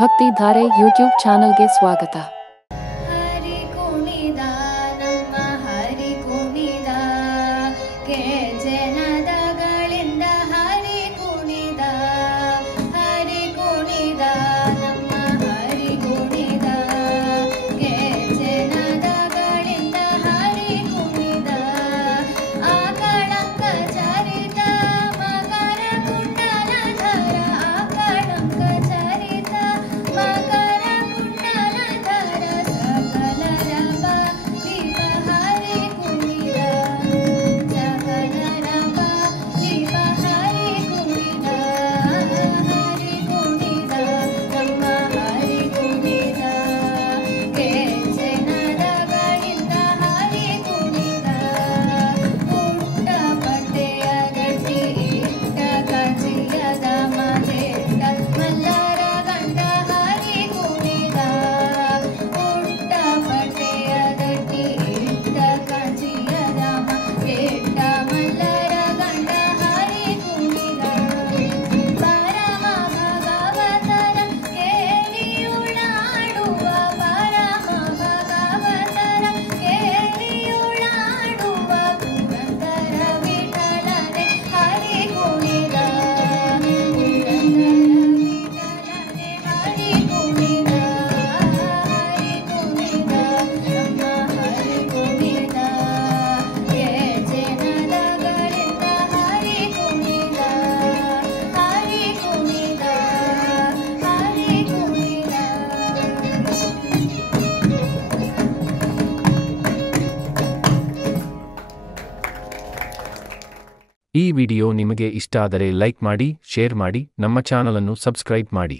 ಭಕ್ತಿ ಧಾರೆ ಯೂಟ್ಯೂಬ್ ಚಾನಲ್ಗೆ ಸ್ವಾಗತ. ಹರಿ ಕುಣಿದ ನಮ್ಮ ಹರಿ ಕುಣಿದ ಕೆ ಜನದಗಳಿಂದ ಹರಿ ಕುಣಿದ ನಮ್ಮ ಹರಿ ಕುಣಿದ ಕೆ ಜನದಗಳಿಂದ ಹರಿ ಕುಣಿದ ಆಕಳಂಕ ಚರಿತ ಮಕರ ಕುಂಡಲಧರ ಆಕಳಂಕ ಚರಿತ ಮಕರ ಕುಂಡಲಧರ ಸಕಲರ ಬಾಲಿಪ ಹರಿ ಕುಣಿದ ಸಕಲರ ಬಾಲಿಪ ಹರಿ ಕುಣಿದ ನಮ್ಮ ಹರಿ ಕುಣಿದ ಕೆ ಜನದಗಳಿಂದ ಹರಿ ಕುಣಿದ ಪುಟ್ಟ ಪಟ್ಟೆಯ ಗಟ್ಟಿ ಇಟ್ಟ ಕಚಿಯದ ಮಗೆಟ್ಟ ಮಲ್ಲರ ಗಂಡ ಹರಿ ಕುಣಿದ ಪುಟ್ಟ ಪಟ್ಟೆಯ ಗಟ್ಟಿ ಇಟ್ಟ ಕಚಿಯದ ಮಗೆಟ್ಟ ಮಲ್ಲರ ಗಂಡ ಹರಿ ಕುಣಿದ ಪರಮ ಭಗವತರ ಕೇಳಿಯುಳಾಡುವ ಪರಮ ಭಗವತರ ಕೇಳಿಯುಳಾಡುವ ಪುರಂದರ ವಿಠಲನೆ ಹರಿ ಕುಣಿದ ಪುರಂದರ ವಿಠಲನೆ ಹರಿ ಕುಣಿದ ನಮ್ಮ ಹರಿ ಕುಣಿದ ಕೆ ಜನದಗಳಿಂದ ಹರಿ ಕುಣಿದ ಹರಿ ಕುಣಿದ ಹರಿ ಕುಣಿದ. ಈ ವಿಡಿಯೋ ನಿಮಗೆ ಇಷ್ಟ ಆದರೆ ಲೈಕ್ ಮಾಡಿ, ಶೇರ್ ಮಾಡಿ, ನಮ್ಮ ಚಾನಲ್ ಅನ್ನು ಸಬ್ಸ್ಕ್ರೈಬ್ ಮಾಡಿ.